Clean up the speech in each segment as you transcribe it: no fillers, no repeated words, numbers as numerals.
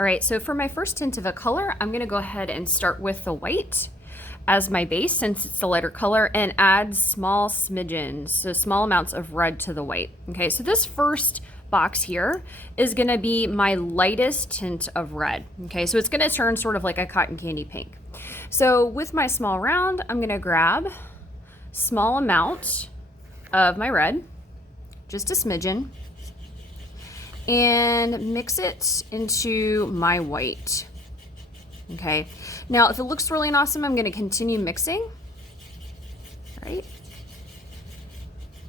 All right, so for my first tint of a color, I'm gonna go ahead and start with the white as my base since it's the lighter color and add small smidgens, so small amounts of red to the white. Okay, so this first box here is gonna be my lightest tint of red. Okay, so it's gonna turn sort of like a cotton candy pink. So with my small round, I'm gonna grab small amount of my red, just a smidgen, and mix it into my white. Okay, now if it looks really awesome, I'm gonna continue mixing, right?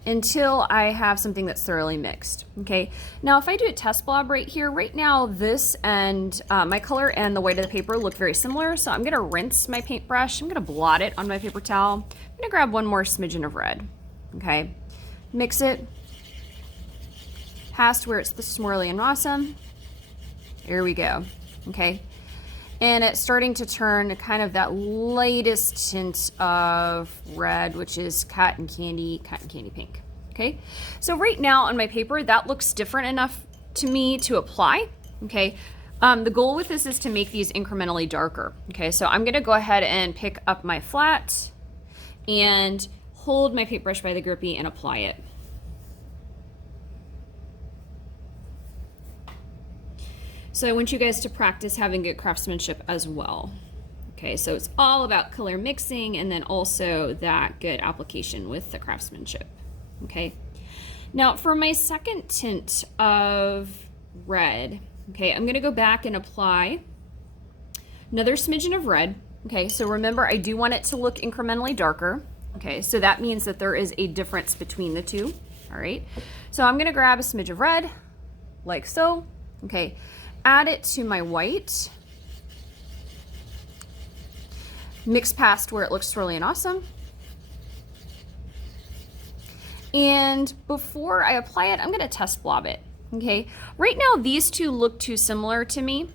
Until I have something that's thoroughly mixed. Okay, now if I do a test blob right here, right now this and my color and the white of the paper look very similar, so I'm gonna rinse my paintbrush, I'm gonna blot it on my paper towel, I'm gonna grab one more smidgen of red, okay? Mix it past where it's the swirly and awesome. Here we go, okay? And it's starting to turn kind of that lightest tint of red, which is cotton candy pink, okay? So right now on my paper, that looks different enough to me to apply, okay? The goal with this is to make these incrementally darker, okay? So I'm gonna go ahead and pick up my flat and hold my paintbrush by the grippy and apply it. So I want you guys to practice having good craftsmanship as well. Okay, so it's all about color mixing and then also that good application with the craftsmanship. Okay, now for my second tint of red, okay, I'm gonna go back and apply another smidgen of red. Okay, so remember I do want it to look incrementally darker. Okay, so that means that there is a difference between the two. All right, so I'm gonna grab a smidge of red like so. Okay, add it to my white, mix past where it looks swirly and awesome. And before I apply it, I'm gonna test blob it, okay? Right now, these two look too similar to me.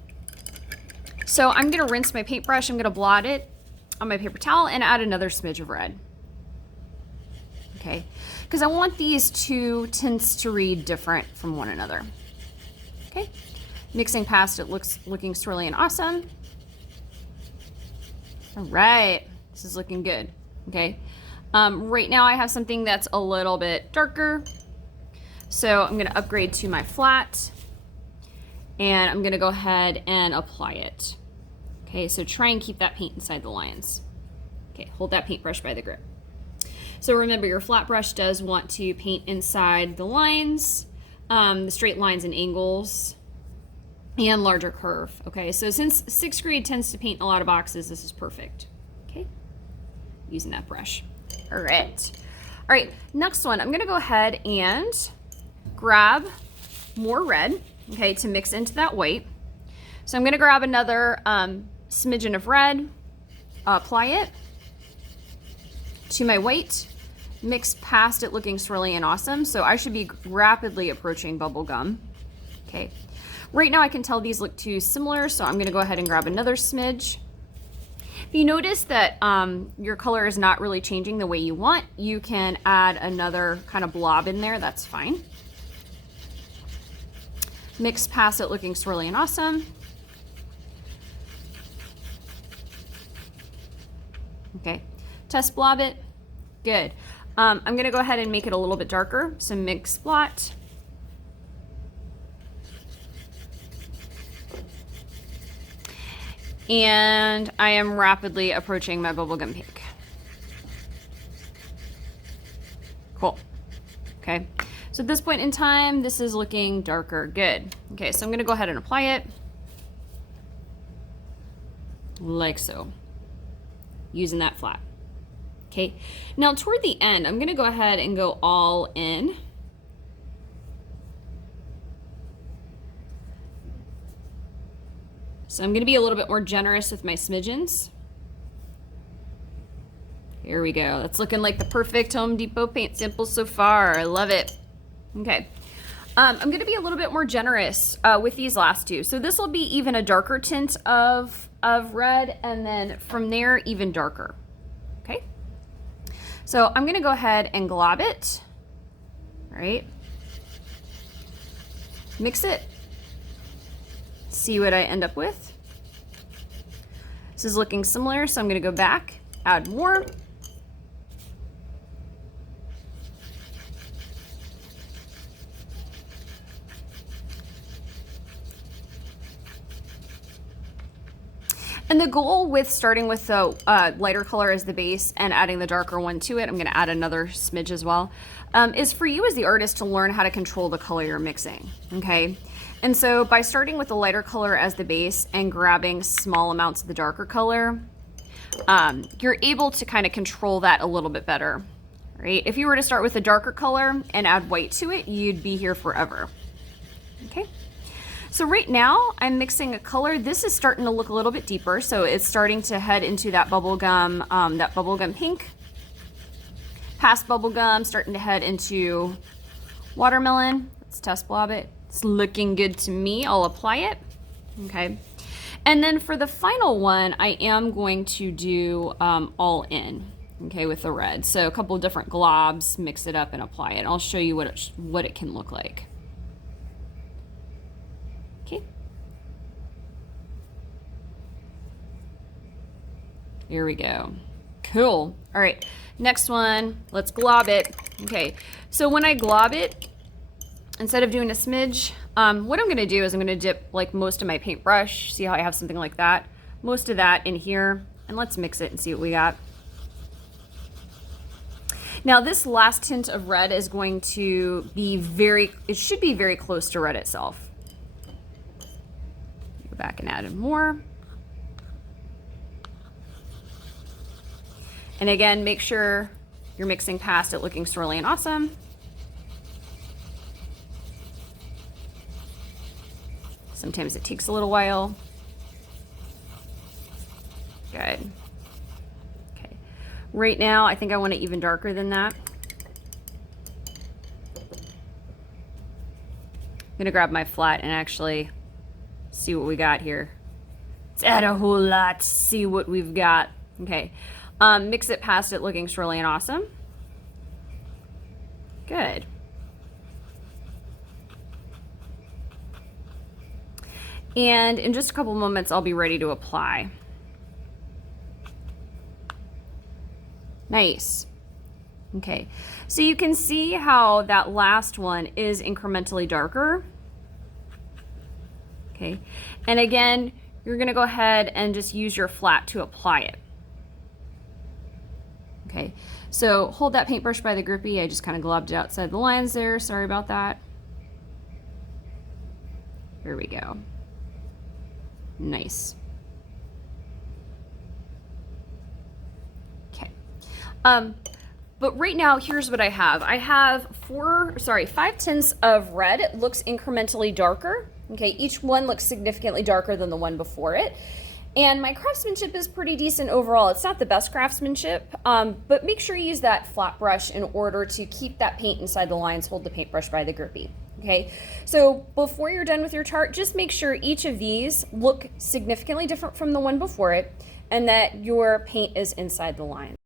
So I'm gonna rinse my paintbrush, I'm gonna blot it on my paper towel and add another smidge of red, okay? Because I want these two tints to read different from one another, okay? Mixing past it looking swirly and awesome. All right, this is looking good, okay? Right now I have something that's a little bit darker. So I'm gonna upgrade to my flat and I'm gonna go ahead and apply it. Okay, so try and keep that paint inside the lines. Okay, hold that paintbrush by the grip. So remember your flat brush does want to paint inside the lines, the straight lines and angles, and larger curve, okay? So since 6th grade tends to paint a lot of boxes, this is perfect, okay? Using that brush. All right, next one, I'm gonna go ahead and grab more red, okay, to mix into that white. So I'm gonna grab another smidgen of red, apply it to my white, mix past it looking swirly and awesome. So I should be rapidly approaching bubble gum, okay? Right now I can tell these look too similar, so I'm gonna go ahead and grab another smidge. If you notice that your color is not really changing the way you want, you can add another kind of blob in there, that's fine. Mix past it looking swirly and awesome. Okay, test blob it, good. I'm gonna go ahead and make it a little bit darker, so mix blot. And I am rapidly approaching my bubblegum pink. Cool, okay. So at this point in time, this is looking darker, good. Okay, so I'm gonna go ahead and apply it. Like so, using that flat. Okay, now toward the end, I'm gonna go ahead and go all in. So I'm gonna be a little bit more generous with my smidgens. Here we go. That's looking like the perfect Home Depot paint sample so far. I love it. Okay. I'm gonna be a little bit more generous with these last two. So this will be even a darker tint of red, and then from there, even darker, okay? So I'm gonna go ahead and glob it, all right? Mix it, see what I end up with. This is looking similar, so I'm going to go back, add more. And the goal with starting with the lighter color as the base and adding the darker one to it, I'm going to add another smidge as well, is for you as the artist to learn how to control the color you're mixing, okay? And so by starting with the lighter color as the base and grabbing small amounts of the darker color, you're able to kind of control that a little bit better, right? If you were to start with a darker color and add white to it, you'd be here forever, okay? So right now I'm mixing a color. This is starting to look a little bit deeper, so it's starting to head into that bubblegum pink. Past bubblegum, starting to head into watermelon. Let's test blob it. It's looking good to me. I'll apply it. Okay. And then for the final one, I am going to do all in, okay, with the red. So a couple of different globs, mix it up and apply it. I'll show you what it can look like. Okay. Here we go. Cool. All right. Next one, let's glob it. Okay. So when I glob it, instead of doing a smidge, what I'm going to do is I'm going to dip like most of my paintbrush. See how I have something like that? Most of that in here. And let's mix it and see what we got. Now this last tint of red is going to be it should be very close to red itself. Go back and add in more. And again, make sure you're mixing past it looking swirly and awesome. Sometimes it takes a little while. Good. Okay. Right now, I think I want it even darker than that. I'm gonna grab my flat and actually see what we got here. Let's add a whole lot, see what we've got. Okay. Mix it past it looking swirly and awesome. Good. And in just a couple moments, I'll be ready to apply. Nice. Okay, so you can see how that last one is incrementally darker. Okay, and again, you're gonna go ahead and just use your flat to apply it. Okay, so hold that paintbrush by the grippy. I just kind of globbed it outside the lines there. Sorry about that. Here we go. Nice. Okay. But right now, here's what I have. I have 5 tints of red. It looks incrementally darker. Okay, each one looks significantly darker than the one before it. And my craftsmanship is pretty decent overall. It's not the best craftsmanship, but make sure you use that flat brush in order to keep that paint inside the lines, hold the paintbrush by the grippy. Okay, so before you're done with your chart, just make sure each of these look significantly different from the one before it and that your paint is inside the line.